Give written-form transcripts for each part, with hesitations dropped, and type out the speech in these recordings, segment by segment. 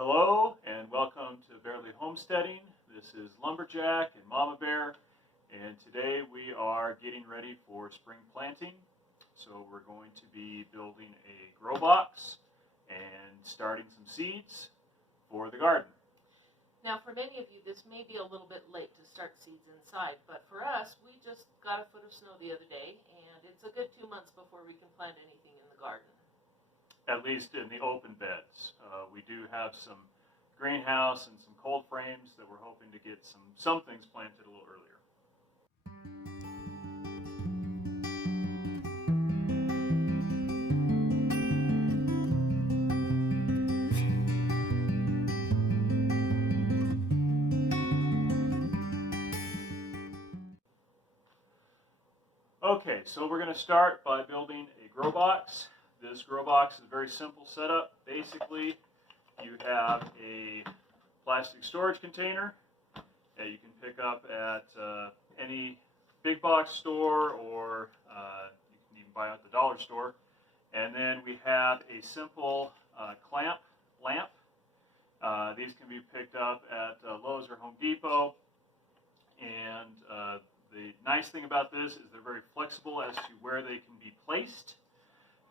Hello and welcome to Bearly Homesteading. This is Lumberjack and Mama Bear, and today we are getting ready for spring planting. So we're going to be building a grow box and starting some seeds for the garden. Now for many of you this may be a little bit late to start seeds inside, but for us we just got a foot of snow the other day and it's a good 2 months before we can plant anything in the garden. At least in the open beds. We do have some greenhouse and some cold frames that we're hoping to get some things planted a little earlier. Okay, so we're going to start by building a grow box. This grow box is a very simple setup. Basically, you have a plastic storage container that you can pick up at any big box store, or you can even buy at the dollar store. And then we have a simple clamp lamp. These can be picked up at Lowe's or Home Depot. And the nice thing about this is they're very flexible as to where they can be placed.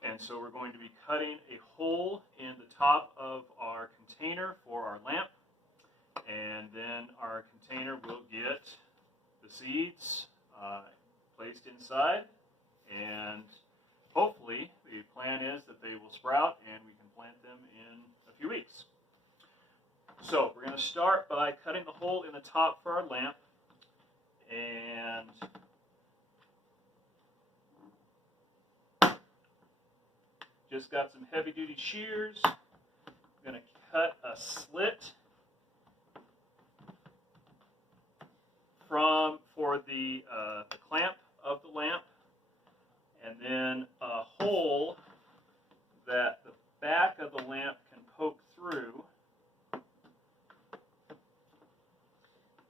And so we're going to be cutting a hole in the top of our container for our lamp. And then our container will get the seeds placed inside. And hopefully the plan is that they will sprout and we can plant them in a few weeks. So we're going to start by cutting the hole in the top for our lamp. And just got some heavy duty shears. I'm going to cut a slit for the clamp of the lamp, and then a hole that the back of the lamp can poke through.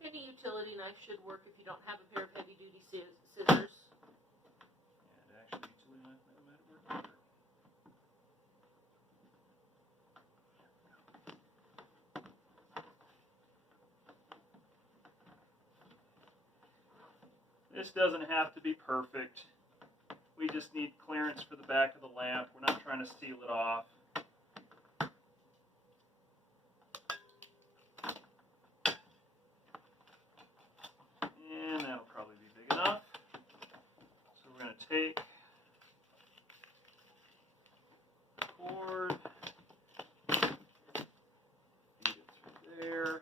Any utility knife should work if you don't have a pair of heavy duty scissors. And actually, utility knife might work better. This doesn't have to be perfect. We just need clearance for the back of the lamp. We're not trying to seal it off. And that'll probably be big enough. So we're going to take the cord, feed it through there.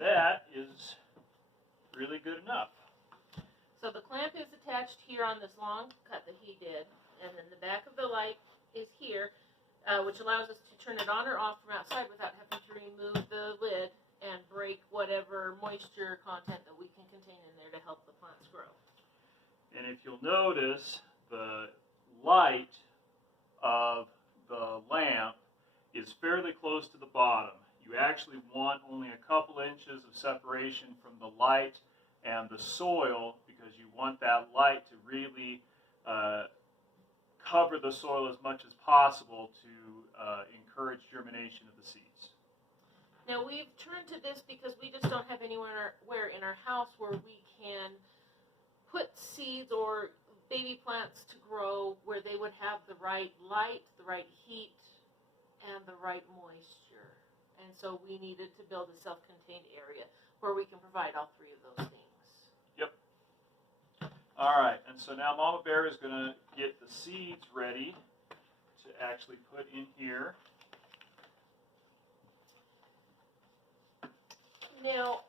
That is really good enough. So the clamp is attached here on this long cut that he did, and then the back of the light is here, which allows us to turn it on or off from outside without having to remove the lid and break whatever moisture content that we can contain in there to help the plants grow. And if you'll notice, the light of the lamp is fairly close to the bottom. You actually want only a couple inches of separation from the light and the soil, because you want that light to really cover the soil as much as possible to encourage germination of the seeds. Now we've turned to this because we just don't have anywhere in our house where we can put seeds or baby plants to grow where they would have the right light, the right heat, and the right moisture. And so we needed to build a self-contained area where we can provide all three of those things. Yep. All right, and so now Mama Bear is going to get the seeds ready to actually put in here. Now,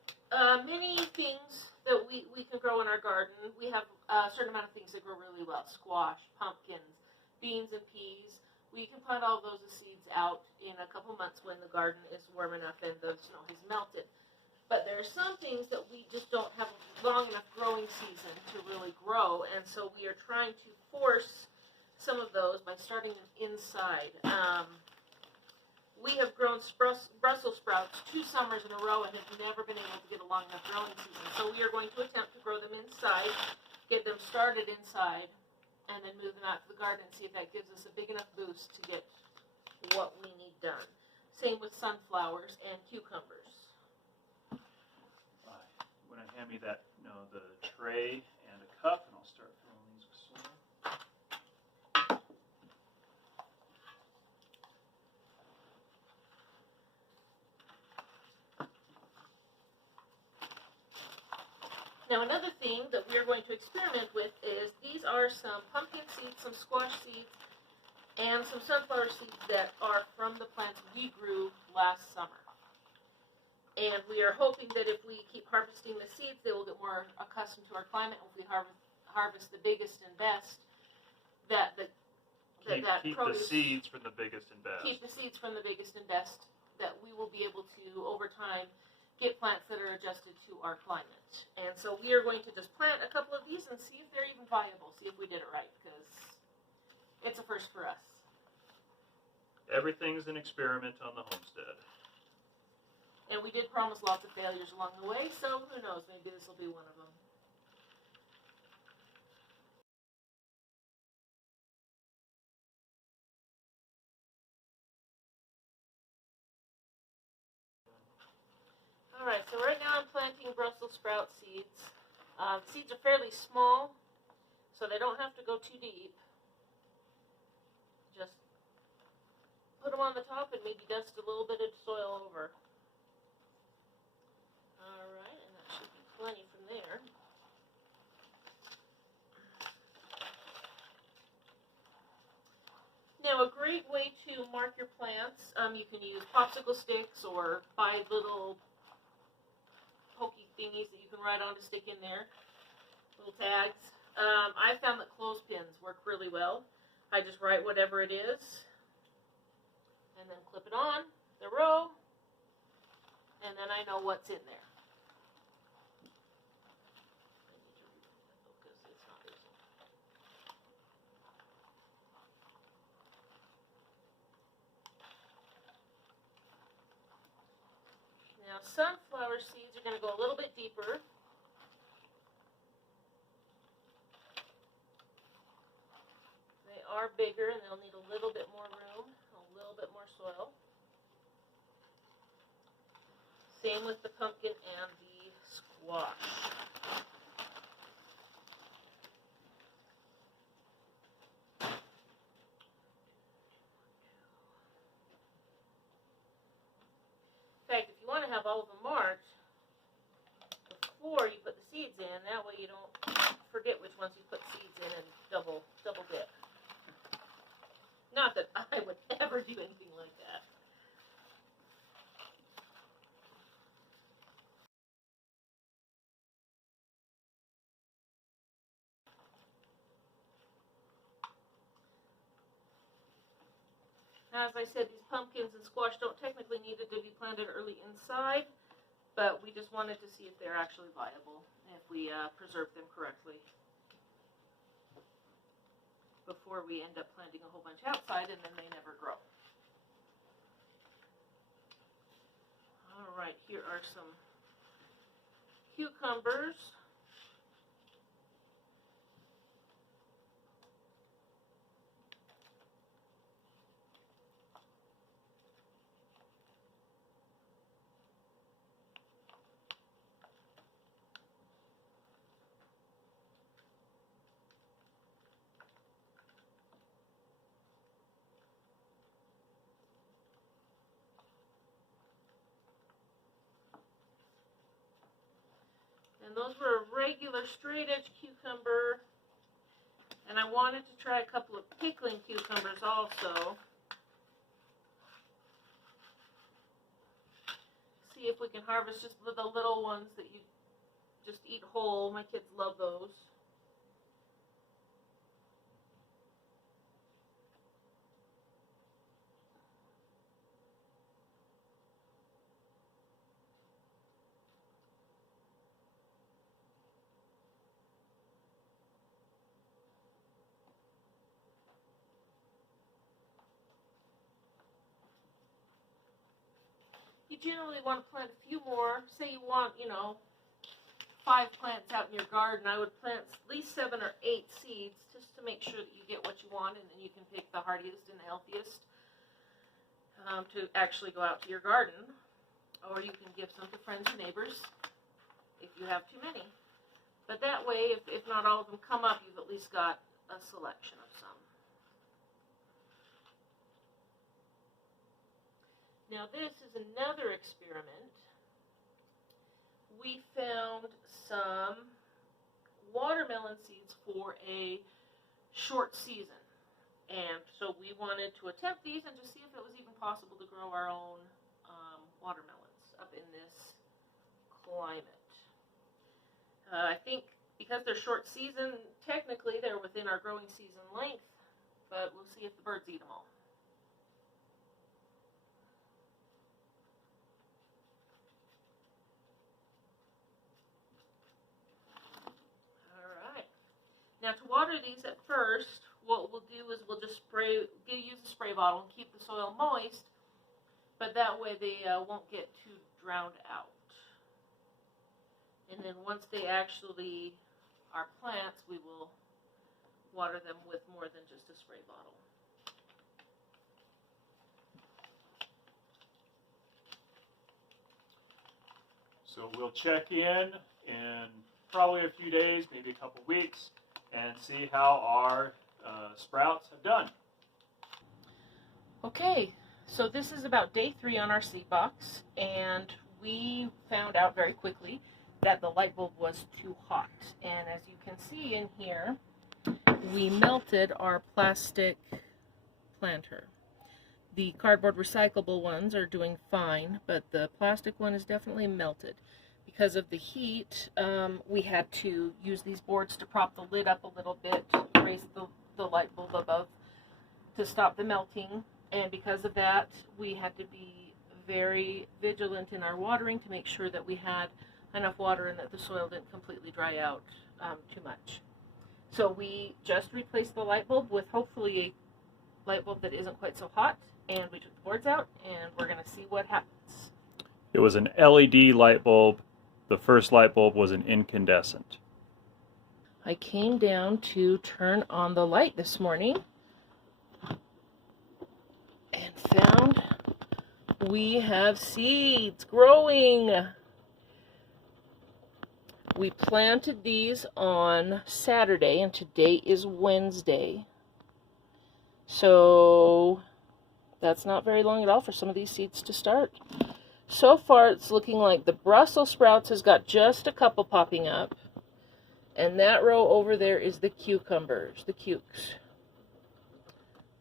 many things that we can grow in our garden, we have a certain amount of things that grow really well. Squash, pumpkins, beans and peas. We can plant all those seeds out in a couple months when the garden is warm enough and the snow has melted. But there are some things that we just don't have a long enough growing season to really grow, and so we are trying to force some of those by starting them inside. We have grown Brussels sprouts 2 summers in a row and have never been able to get a long enough growing season. So we are going to attempt to grow them inside, get them started inside, and then move them out to the garden and see if that gives us a big enough boost to get what we need done. Same with sunflowers and cucumbers. When I hand me that, the tray and a cup, and I'll start filling these with soil. Now another thing that we're going to experiment with is these are some pumpkin seeds, some squash seeds, and some sunflower seeds that are from the plants we grew last summer. And we are hoping that if we keep harvesting the seeds, they will get more accustomed to our climate. If we harvest the biggest and best, Keep the seeds from the biggest and best. Keep the seeds from the biggest and best, that we will be able to, over time, get plants that are adjusted to our climate. And so we are going to just plant a couple of these and see if they're even viable, see if we did it right, because it's a first for us. Everything's an experiment on the homestead. And we did promise lots of failures along the way, so who knows, maybe this will be one of them. Alright, so right now I'm planting Brussels sprout seeds. Seeds are fairly small, so they don't have to go too deep. Just put them on the top and maybe dust a little bit of soil over. Alright, and that should be plenty from there. Now, a great way to mark your plants, you can use popsicle sticks or buy little pokey thingies that you can write on to stick in there, little tags. I found that clothespins work really well. I just write whatever it is and then clip it on the row, and then I know what's in there. Now, sunflower seeds are going to go a little bit deeper. They are bigger and they'll need a little bit more room, a little bit more soil. Same with the pumpkin and the squash. In fact, if you want to have all of them marked before you put the seeds in, that way you don't forget which ones you put seeds in and double dip. Not that I would ever do anything like that. Now, as I said, these pumpkins and squash don't technically need to be planted early inside, but we just wanted to see if they're actually viable, if we preserve them correctly, before we end up planting a whole bunch outside and then they never grow. Alright, here are some cucumbers. And those were a regular straight edge cucumber. And I wanted to try a couple of pickling cucumbers also. See if we can harvest just the little ones that you just eat whole. My kids love those. you generally want to plant a few more. Say you want, 5 plants out in your garden. I would plant at least 7 or 8 seeds just to make sure that you get what you want, and then you can pick the hardiest and the healthiest to actually go out to your garden. Or you can give some to friends and neighbors if you have too many. But that way, if not all of them come up, you've at least got a selection of some. Now this is another experiment. We found some watermelon seeds for a short season. And so we wanted to attempt these and just see if it was even possible to grow our own watermelons up in this climate. I think because they're short season, technically they're within our growing season length, but we'll see if the birds eat them all. Alright. Now to water these at first, what we'll do is we'll just use a spray bottle and keep the soil moist, but that way they won't get too drowned out. And then once they actually are plants, we will water them with more than just a spray bottle. So we'll check in probably a few days, maybe a couple weeks, and see how our sprouts have done. Okay, so this is about day 3 on our seed box, and we found out very quickly that the light bulb was too hot. And as you can see in here, we melted our plastic planter. The cardboard recyclable ones are doing fine, but the plastic one is definitely melted. Because of the heat, we had to use these boards to prop the lid up a little bit, raise the light bulb above to stop the melting. And because of that, we had to be very vigilant in our watering to make sure that we had enough water and that the soil didn't completely dry out too much. So we just replaced the light bulb with hopefully a light bulb that isn't quite so hot, and we took the boards out and we're going to see what happens. It was an LED light bulb. The first light bulb was an incandescent. I came down to turn on the light this morning and found we have seeds growing. We planted these on Saturday, and today is Wednesday. So that's not very long at all for some of these seeds to start. So far, it's looking like the Brussels sprouts has got just a couple popping up. And that row over there is the cucumbers, the cukes.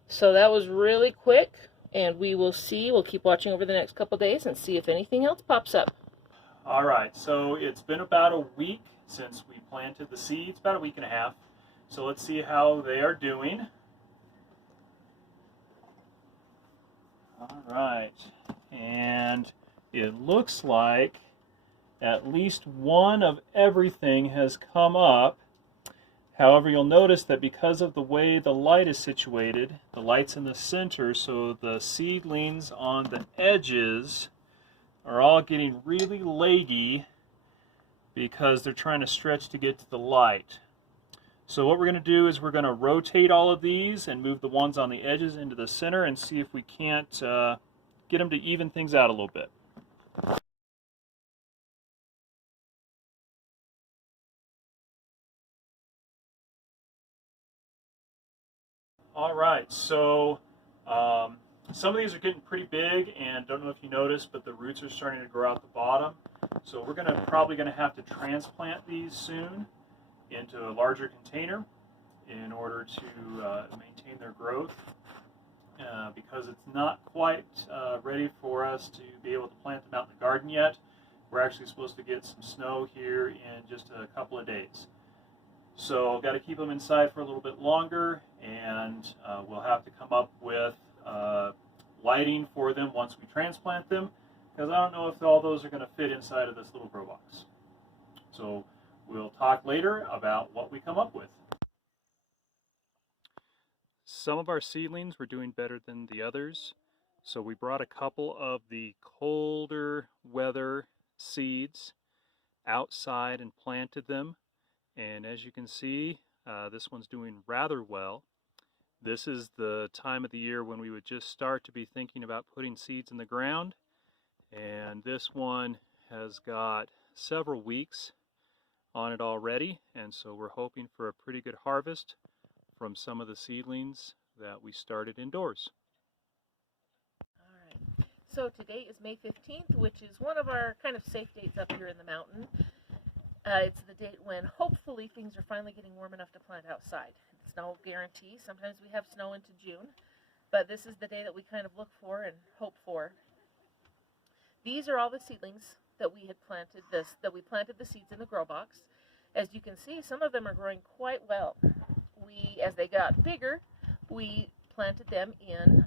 So that was really quick, and we will see. We'll keep watching over the next couple days and see if anything else pops up. All right, so it's been about a week since we planted the seeds, about a week and a half. So let's see how they are doing. All right, and it looks like at least one of everything has come up. However, you'll notice that because of the way the light is situated, the light's in the center, so the seedlings on the edges are all getting really leggy because they're trying to stretch to get to the light. So what we're going to do is we're going to rotate all of these and move the ones on the edges into the center and see if we can't get them to even things out a little bit. All right, so some of these are getting pretty big, and don't know if you noticed, but the roots are starting to grow out the bottom. So we're probably going to have to transplant these soon into a larger container in order to maintain their growth, because it's not quite ready for us to be able to plant them out in the garden yet. We're actually supposed to get some snow here in just a couple of days. So got to keep them inside for a little bit longer, and we'll have to come up with lighting for them once we transplant them, because I don't know if all those are going to fit inside of this little grow box. So we'll talk later about what we come up with. Some of our seedlings were doing better than the others. So we brought a couple of the colder weather seeds outside and planted them, and as you can see, this one's doing rather well. This is the time of the year when we would just start to be thinking about putting seeds in the ground, and this one has got several weeks on it already, and so we're hoping for a pretty good harvest from some of the seedlings that we started indoors. Alright, so today is May 15th, which is one of our kind of safe dates up here in the mountain. It's the date when hopefully things are finally getting warm enough to plant outside. It's no guarantee. Sometimes we have snow into June, but this is the day that we kind of look for and hope for. These are all the seedlings that we had planted, that we planted the seeds in the grow box. As you can see, some of them are growing quite well. As they got bigger, we planted them in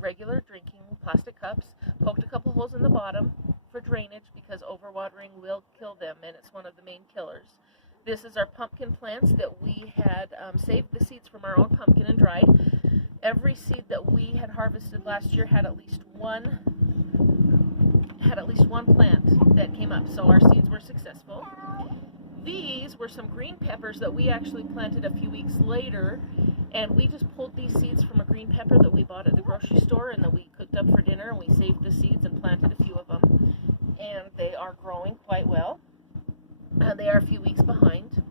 regular drinking plastic cups, poked a couple holes in the bottom for drainage because overwatering will kill them, and it's one of the main killers. This is our pumpkin plants that we had saved the seeds from our own pumpkin and dried. Every seed that we had harvested last year had at least one plant that came up, so our seeds were successful. These were some green peppers that we actually planted a few weeks later, and we just pulled these seeds from a green pepper that we bought at the grocery store and that we cooked up for dinner, and we saved the seeds and planted a few of them, and they are growing quite well. They are a few weeks behind,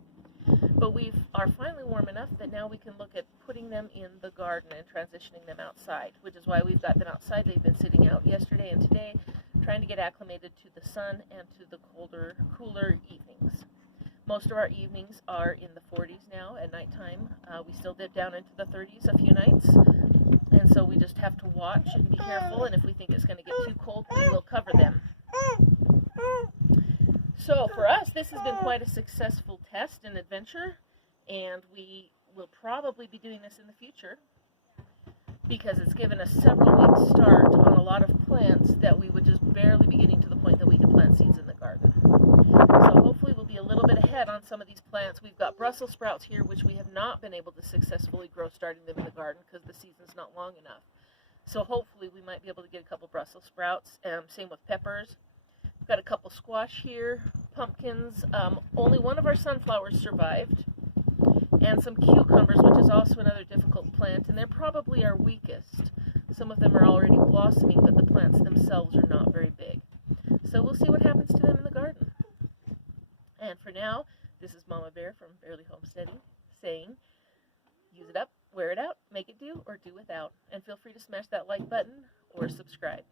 but we are finally warm enough that now we can look at putting them in the garden and transitioning them outside, which is why we've got them outside. They've been sitting out yesterday and today, trying to get acclimated to the sun and to the cooler evenings. Most of our evenings are in the 40s now at nighttime. We still dip down into the 30s a few nights, and so we just have to watch and be careful, and if we think it's going to get too cold, we will cover them. So for us, this has been quite a successful test and adventure, and we will probably be doing this in the future because it's given us several weeks start on a lot of plants that we would just barely be getting to the point that we could plant seeds in the garden. So hopefully we'll be a little bit ahead on some of these plants. We've got Brussels sprouts here, which we have not been able to successfully grow starting them in the garden because the season's not long enough. So hopefully we might be able to get a couple Brussels sprouts. Same with peppers. We've got a couple squash here, pumpkins. Only one of our sunflowers survived, and some cucumbers, which is also another difficult plant, and they're probably our weakest. Some of them are already blossoming, but the plants themselves are not very big. So we'll see what happens to them in the garden. And for now, this is Mama Bear from Barely Homesteading saying, use it up, wear it out, make it do, or do without. And feel free to smash that like button or subscribe.